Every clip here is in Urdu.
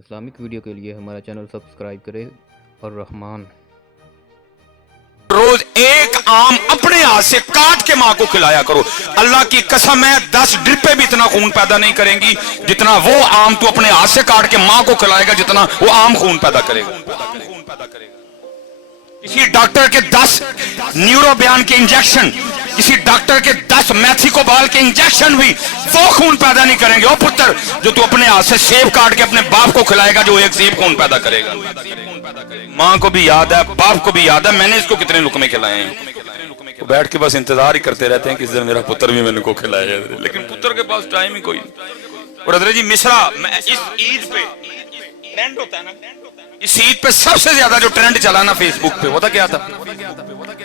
اسلامک ویڈیو کے لیے ہمارا چینل سبسکرائب کریں اور رحمان روز ایک آم اپنے ہاتھ سے کاٹ کے ماں کو کھلایا کرو. اللہ کی قسم ہے 10 ڈرپیں بھی اتنا خون پیدا نہیں کریں گی جتنا وہ آم تو اپنے ہاتھ سے کاٹ کے ماں کو کھلائے گا جتنا وہ آم خون پیدا کرے گا. کسی ڈاکٹر کے 10 نیورو بیان کے انجیکشن, کسی ڈاکٹر کے 10 میتھیکوبال کے انجیکشن بھی وہ خون پیدا نہیں کریں گے. او پتر, جو تو اپنے ہاتھ سے سیب کاٹ کے اپنے باپ کو کھلائے گا جو ایک سیب خون پیدا کرے گا. ماں کو بھی یاد ہے, باپ کو بھی یاد ہے, میں نے اس کو کتنے لقمے کھلائے ہیں. وہ بیٹھ کے بس انتظار ہی کرتے رہتے ہیں کہ اس دن میرا پتر بھی میں نے کو کھلایا ہے, لیکن پتر کے پاس ٹائم ہی کوئی نہیں. اور حضرت جی مصرا اس عید پہ ٹرینڈ ہوتا ہے نا, اس عید پہ سب سے زیادہ جو ٹرینڈ چلا نا فیس بک پہ وہ تھا کیا تھا,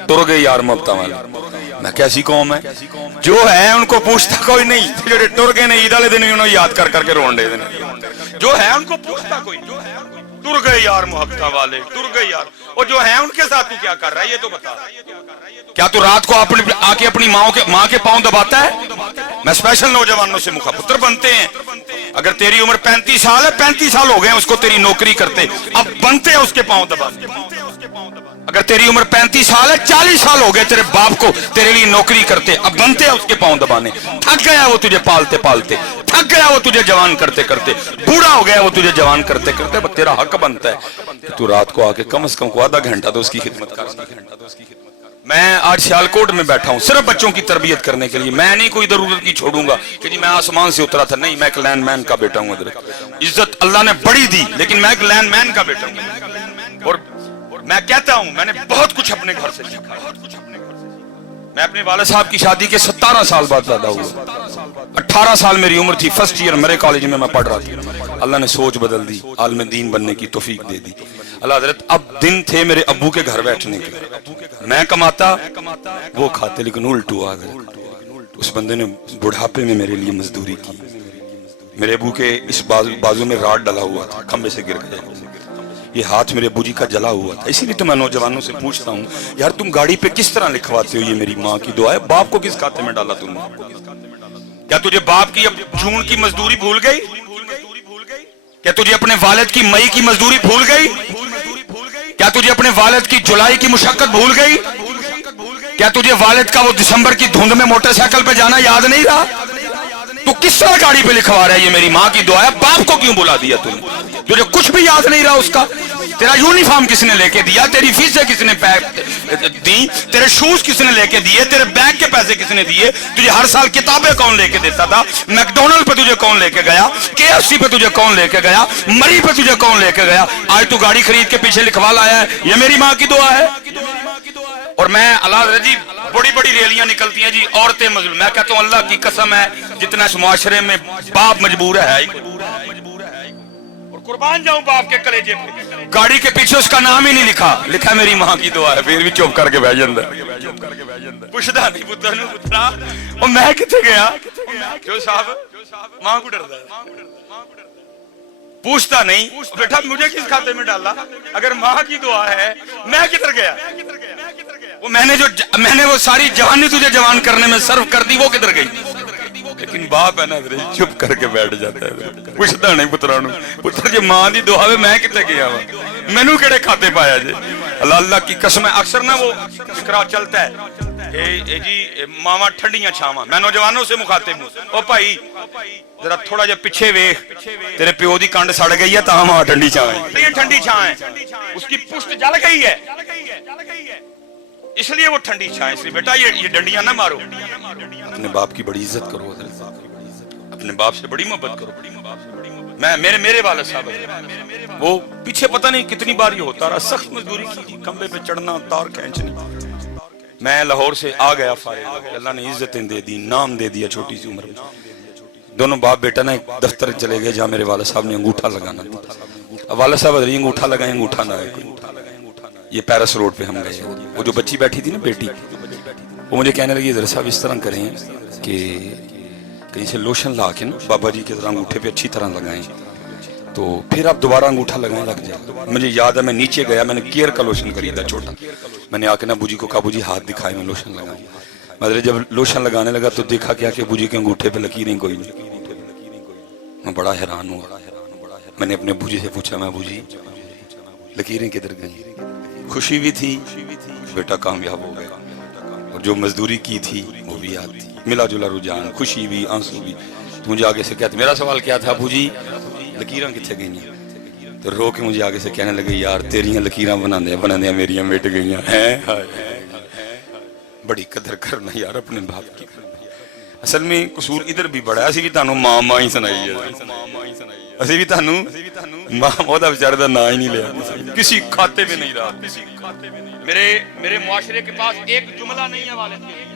تر گئے یار مبتا والا. میں کیسی قوم ہے جو ہے ان کو پوچھتا کوئی نہیں, جو ٹر گئے نے عید والے دن انہوں یاد کر کر کے رون دے دینے. جو ہے ان کو پوچھتا کوئی, تر گئے یار محبتا والے, تر گئے یار. اور جو ہے ان کے ساتھ تو کیا کر رہا ہے یہ تو بتا. کیا تو رات کو آ کے اپنی ماں کے پاؤں دباتا ہے؟ میں اسپیشل نوجوانوں سے مخاطب بنتے ہیں. اگر تیری عمر 35 سال ہے, 35 سال ہو گئے اس کو تیری نوکری کرتے, اب بنتے ہیں اس کے پاؤں دبانے. اگر تیری عمر 35 سال ہے, 40 سال ہو گئے تیرے باپ کو تیرے لیے نوکری کرتے, اب بنتے ہیں اس کے پاؤں دبانے. تھک گیا وہ تجھے پالتے پالتے, تھک گیا وہ تجھے جوان کرتے کرتے, بوڑھا ہو گیا وہ تجھے جوان کرتے کرتے. بس تیرا حق بنتا ہے کہ تو رات کو آ کے کم از کم کو آدھا گھنٹہ تو اس کی خدمت کر. میں آج سیالکوٹ میں بیٹھا ہوں صرف بچوں کی تربیت کرنے کے لیے. میں نہیں کوئی ضرورت کی چھوڑوں گا کہ جی میں آسمان سے اترا تھا, نہیں, میں ایک لینڈ مین کا بیٹا ہوں. ادھر عزت اللہ نے بڑی دی, لیکن میں ایک لینڈ مین کا بیٹا ہوں. اور میں کہتا ہوں میں نے بہت کچھ اپنے گھر سے سیکھا. میں اپنے والد صاحب کی شادی کے 17 سال بعد پیدا ہوا. 18 سال میری عمر تھی, فرسٹ ایئر میرے کالج میں پڑھ رہا تھا. اللہ نے سوچ بدل دی, عالم دین بننے کی توفیق دے دی. اللہ حضرت اب دن تھے میرے ابو کے گھر بیٹھنے کے, میں کماتا وہ کھاتے, لیکن الٹو آ گئے. اس بندے نے بڑھاپے میں میرے لیے مزدوری کی. میرے ابو کے اس بازو میں راڈ ڈلا ہوا تھا, کھمبے سے گر گیا. یہ ہاتھ میرے ابو جی کا جلا ہوا تھا. اسی لیے تو میں نوجوانوں سے پوچھتا ہوں یار تم گاڑی پہ کس طرح لکھواتے ہو یہ میری ماں کی دعا ہے, باپ کو کس کھاتے میں ڈالا تم نے؟ کیا تجھے باپ کی اب جون کی مزدوری بھول گئی؟ کیا تجھے اپنے والد کی مئی کی مزدوری بھول گئی؟ کیا تجھے اپنے والد کی جولائی کی مشقت بھول گئی؟ کیا تجھے والد کا وہ دسمبر کی دھند میں موٹر سائیکل پہ جانا یاد نہیں رہا؟ تو کس طرح گاڑی پہ لکھوا رہا ہے یہ میری ماں کی دعا ہے, باپ کو کیوں بلا دیا تم نے؟ تجھے کچھ بھی یاد نہیں رہا اس کا. تیرا یونیفارم کس نے لے کے دیا, تیری فیسیں کس نے دی, تیرے شوز کس نے لے کے دیے, تیرے بیگ کے پیسے کس نے دیے, تجھے ہر سال کتابیں کون لے کے دیتا تھا, میکڈونلڈ پہ تجھے کون لے کے گیا, KFC پہ تجھے کون لے کے گیا, مری پہ تجھے کون لے کے گیا, آج تو گاڑی خرید کے پیچھے لکھوا لایا ہے یہ میری ماں کی دعا ہے. اور میں اللہ جی بڑی بڑی ریلیاں نکلتی ہیں جی عورتیں مظلوم. میں کہتا ہوں اللہ کی قسم ہے جتنا اس معاشرے میں باپ مجبور ہے, اور قربان جاؤں باپ کے کلیجے پہ, گاڑی کے پیچھے اس کا نام ہی نہیں لکھا میری ماں کی دعا ہے, پھر بھی چپ کر کے بیٹھ جاتا ہے. پوچھتا نہیں پتر نے پترا اور میں کتنے گیا جو صاحب ماں کو ڈرتا ہے, پوچھتا نہیں بیٹا مجھے کس کھاتے میں ڈالا, اگر ماں کی دعا ہے میں کدھر گیا, وہ میں نے وہ ساری جوانی تجھے جوان کرنے میں صرف کر دی, وہ کدھر گئی. لیکن باپ ہے نا چپ کر کے بیٹھ جاتا ہے, پوچھتا نہیں پترا نو پتر جی ماں دی دعا ہے میں کتنے گیا وا, مینو کہڑے کھاتے پایا جی. اللہ کی قسم ہے اکثر نا وہ فکرہ چلتا ہے اے جی ماما ٹھنڈیاں چھاواں. میں نوجوانوں سے مخاطب ہوں, او بھائی ذرا تھوڑا جا پیچھے ویکھ, تیرے پیو دی کنڈ سڑ گئی ہے تا ماں ٹھنڈی چھاں ہے, یہ ٹھنڈی چھاں ہے, اس کی پشت جل گئی ہے اس لیے وہ ٹھنڈی چھاں ہے. اس لیے بیٹا یہ ڈنڈیاں نہ مارو, اپنے باپ کی بڑی عزت کرو, اپنے باپ سے بڑی محبت کرو. میرے والد صاحب وہ پیچھے پتہ نہیں کتنی بار یہ ہوتا رہا, سخت مزدوری کی, کھمبے پہ چڑھنا, تار کھینچنی. میں لاہور سے آ گیا فارغ, اللہ نے عزتیں دے دی, نام دے دیا چھوٹی سی عمر میں. دونوں باپ بیٹا نا ایک دفتر چلے گئے جہاں میرے والد صاحب نے انگوٹھا لگانا تھا. والد صاحب ادھر انگوٹھا لگائیں, انگوٹھا نہ آئے. یہ پیرس روڈ پہ ہم گئے, وہ جو بچی بیٹھی تھی نا بیٹی, وہ مجھے کہنے لگی ادھر صاحب اس طرح کریں کہ کہیں سے لوشن لا کے نا بابا جی کے ذرا انگوٹھے پہ اچھی طرح لگائیں, تو پھر آپ دوبارہ انگوٹھا لگائیں لگ جائے. مجھے یاد ہے میں نیچے گیا, میں نے کیئر کا لوشن خریدا چھوٹا, میں نے آ کے نا ابو جی کو کہا ابو جی ہاتھ دکھائے میں لوشن لگاؤں. مطلب جب لوشن لگانے لگا تو دیکھا کیا کہ ابو جی کے انگوٹھے پہ لکیریں کوئی نہیں. میں بڑا حیران ہوا, میں نے اپنے ابو جی سے پوچھا، میں ابو جی لکیریں کدھر گئی؟ خوشی بھی تھی بیٹا کامیاب ہو گیا، اور جو مزدوری کی تھی وہ بھی یاد تھی، ملا جلا رجحان، خوشی بھی آنسو بھی۔ تو مجھے آگے سے کہتے، میرا سوال کیا تھا ابو جی لکیراں کتنے گئی ہیں؟ تو رو کے مجھے آگے سے کہنے لگے یار تیریاں لکیراں بناندے میریاں مٹ گئی ہیں۔ بڑی قدر کرنا یار اپنے باپ کی۔ اصل میں قصور ادھر بھی بڑا ہے، اسی بھی تانوں ماں ماں ہی سنائی ہے، اسی بھی تانوں ماں مودا بیچارے دا نا ہی نہیں لیا، کسی کھاتے میں نہیں رہا۔ میرے معاشرے کے پاس ایک جملہ نہیں ہے والد کے لیے،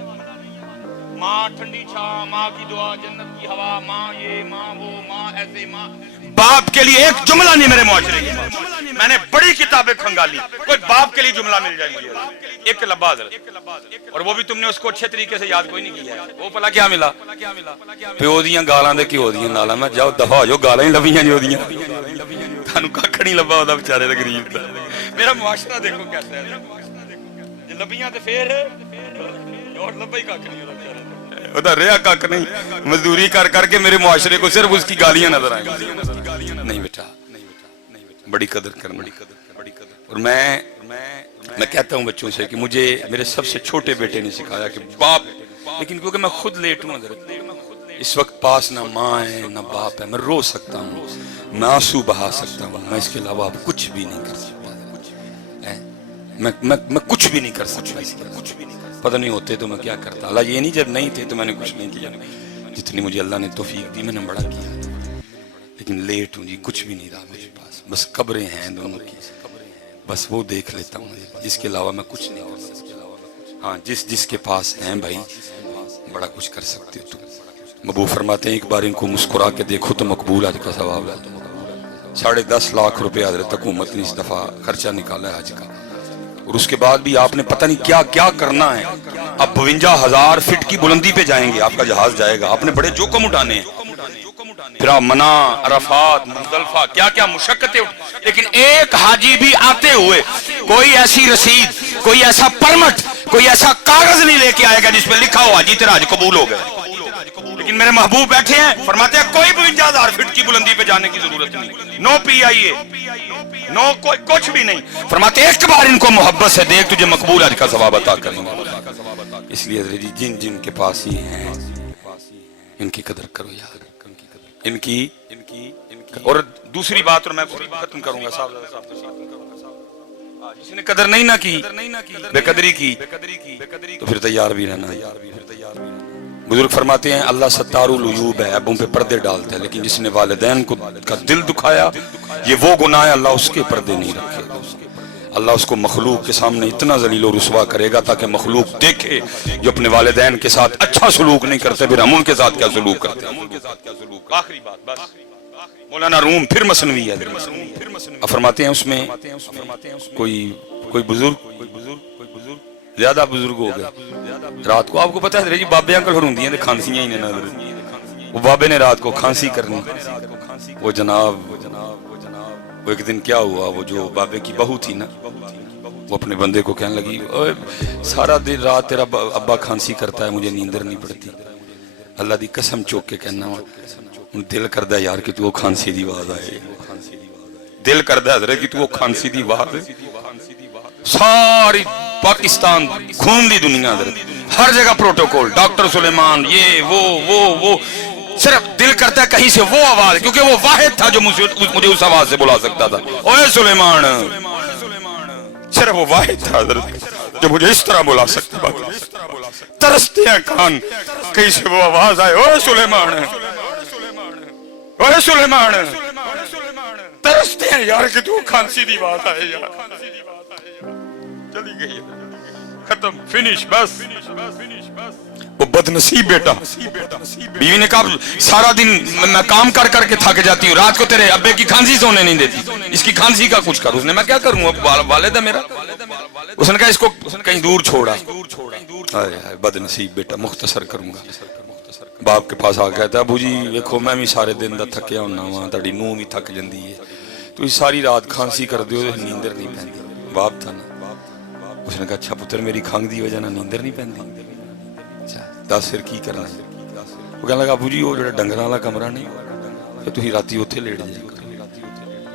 ماں ٹھنڈی چھاں، ماں کی دعا، جنت کی ہوا، ماں یہ ماں وہ ماں ایسے ماں، باپ کے لیے ایک جملہ نہیں میرے معاشرے کے پاس۔ میں نے بڑی کتابیں کھنگالی، کوئی باپ کے لیے جملہ مل جائے مجھے ایک لبا حضرت، اور وہ بھی تم نے اس کو اچھے طریقے سے یاد کوئی نہیں کیا ہے۔ وہ پلا کیا ملا؟ پیو دیاں گالاں دے کیو دیاں نالاں، میں جاؤ دفع ہو جو گالاں ہی لبیاں جو دیاں، تانوں ککھ نہیں لبا ہوتا بیچارے دا غریب دا۔ میرا معاشرہ دیکھو کیسا ہے، لبیاں تے پھر اور لبا ہی ککھ نہیں ہوتا بیچارے، ادھر رہا کک نہیں، مزدوری کر کر کے میرے معاشرے کو صرف اس کی گالیاں نظر آئیں۔ نہیں بیٹا بڑی قدر کرنا۔ اور میں کہتا ہوں بچوں سے کہ مجھے میرے سب سے چھوٹے بیٹے نے سکھایا کہ باپ، لیکن کیونکہ میں خود لیٹ ہوں حضرت، اس وقت پاس نہ ماں ہے نہ باپ ہے، میں رو سکتا ہوں، میں آنسو بہا سکتا ہوں، میں اس کے علاوہ اب کچھ بھی نہیں کر سکتا، میں کچھ بھی نہیں کر سکتا اس کے علاوہ۔ پتہ نہیں ہوتے تو میں کیا کرتا، اللہ یہ نہیں جب نہیں تھے تو میں نے کچھ نہیں کیا، جتنی مجھے اللہ نے توفیق دی میں نے بڑا کیا، لیکن لیٹ ہوں جی، کچھ بھی نہیں رہا میرے پاس، بس قبریں ہیں دونوں کی، بس وہ دیکھ لیتا ہوں، جس کے علاوہ میں کچھ نہیں کر سکتا۔ ہاں جس کے پاس ہیں بھائی بڑا کچھ کر سکتے ہو تم۔ ابو فرماتے ہیں ایک بار ان کو مسکرا کے دیکھو تو مقبول حج کا ثواب ہے۔ 10.5 لاکھ روپے حضرت حکومت نے اس دفعہ خرچہ نکالا ہے حج کا، اور اس کے بعد بھی آپ نے پتہ نہیں کیا کیا کرنا ہے۔ اب 52,000 فٹ کی بلندی پہ جائیں گے، آپ کا جہاز جائے گا، آپ نے بڑے جوکم اٹھانے ہیں، پھر آپ منع، عرفات، مزدلفہ، کیا کیا مشقتیں، لیکن ایک حاجی بھی آتے ہوئے کوئی ایسی رسید، کوئی ایسا پرمٹ، کوئی ایسا کاغذ نہیں لے کے آئے گا جس پہ لکھا ہو حاجی تیرا حج قبول ہو گیا۔ لیکن میرے محبوب بیٹھے ہیں، فرماتے ہیں کوئی 52,000 فٹ کی بلندی پہ جانے کی ضرورت نہیں، نو پی آئی اے، نو کوئی کچھ بھی نہیں، فرماتے ایک بار ان کو محبت سے دیکھ تجھے مقبول حج کا ثواب عطا کریں گے۔ اس لیے جن کے پاس ہی ہیں ان کی قدر کرو یار، ان کی۔ اور دوسری بات، اور میں ختم کروں گا صاحب، جس نے قدر نہیں نہ کی، بے قدری کی، تو پھر تیار بھی رہنا۔ بزرگ فرماتے ہیں اللہ ستار العیوب ہے، عیبوں پہ پردے ڈالتا ہے، لیکن جس نے والدین کا دل دکھایا یہ وہ گناہ ہے، اللہ اس کے پردے نہیں رکھے گا۔ اللہ اس کو مخلوق کے سامنے اتنا ذلیل و رسوا کرے گا تاکہ مخلوق دیکھے جو اپنے والدین کے ساتھ اچھا سلوک نہیں کرتے پھر ہم ان کے ساتھ کیا سلوک کرتے ہیں۔ آخری بات بس، مولانا روم پھر مثنوی ہے، فرماتے ہیں اس میں کوئی بزرگ زیادہ بزرگ ہو گئے رات کو، آپ کو پتہ ہے جی بابے انکل ہرندیاں کھانسیاں ہی نے نا، وہ بابے نے رات کو کھانسی کرنی، وہ جناب وہ ایک دن کیا ہوا، وہ جو بابے کی بہو تھی نا وہ اپنے بندے کو کہنے لگی سارا دن رات تیرا ابا کھانسی کرتا ہے مجھے نیندر نہیں پڑتی، اللہ دی قسم چوک کے کہنا دل کردہ یار کہ تو وہ کھانسی دی آواز آئے، دل کردہ حضرت کہ تو وہ کھانسی دی آواز، ساری پاکستان خون دی دنیا حضرت، ہر جگہ پروٹوکول، ڈاکٹر سلیمان یہ وہ صرف دل کرتا ہے کہیں سے وہ آواز، کیونکہ وہ واحد تھا جو مجھے اس آواز سے بلا سکتا تھا، اوے سلیمان، صرف وہ واحد تھا حضرت جو مجھے اس طرح بلا سکتا تھا۔ ترستے ہیں کان کہیں سے وہ آواز آئے، اوے سلیمان، اوے سلیمان، ترستے ہیں یار کہ تو کھانسی دی بات آئے یار، چلی گئی ختم، فنش، بس۔ وہ بدنصیب بیٹا، بیوی نے کہا سارا دن میں کام کر کر کے تھک جاتی ہوں، رات کو تیرے ابے کی کھانسی سونے نہیں دیتی، اس کی کھانسی کا کچھ کر۔ اس نے میں کیا کروں، والد ہے میرا، اس نے کہا اس کو کہیں دور چھوڑا۔ بدنصیب بیٹا، مختصر کروں گا، باپ کے پاس آ کہتا ابو جی ویکھو میں بھی سارے دن دا تھکیا ہونا وا، تہاڈی نوح بھی تھک جاندی ہے، تو ساری رات کھانسی کر دیو نیندر نہیں پیندی۔ باپ تھا نا، اس نے کہا اچھا پتر میری کھنگ دی وجہ نہ نیندر نہیں پیندی، دس پھر کی کرنا ہے؟ وہ کہنے لگا ابو جی وہ جڑا ڈنگراں والا کمرہ نہیں تو تسی راتی اوتھے لیٹ جائے کرو،